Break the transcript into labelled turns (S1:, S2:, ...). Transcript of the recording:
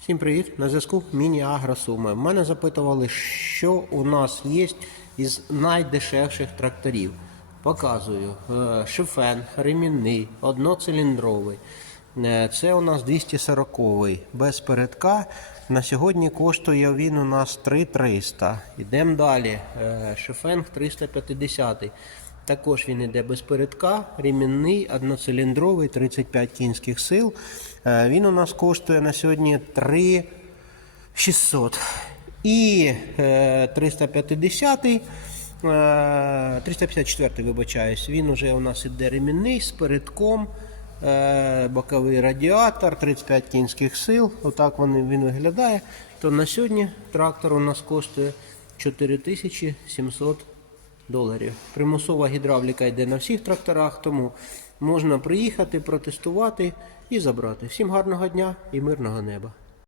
S1: Всім привіт! На зв'язку Міні-Агросуми. Мене запитували, що у нас є із найдешевших тракторів. Показую. Е, Шифен, ремінний, одноциліндровий. Е, Це у нас 240-й без передка. На сьогодні коштує він у нас 3300. Йдемо далі. Е, Шифенг 350. Також він йде без передка, ремінний, одноциліндровий, 35 кінських сил. Е, Він у нас коштує на сьогодні 3600. І е, 350 е, 354 вибачаюсь, він уже у нас іде ремінний з передком, е, боковий радіатор, 35 кінських сил. Отак він виглядає. То на сьогодні трактор у нас коштує 4700 доларів. Примусова гідравліка йде на всіх тракторах, тому можна приїхати, протестувати і забрати. Всім гарного дня і мирного неба.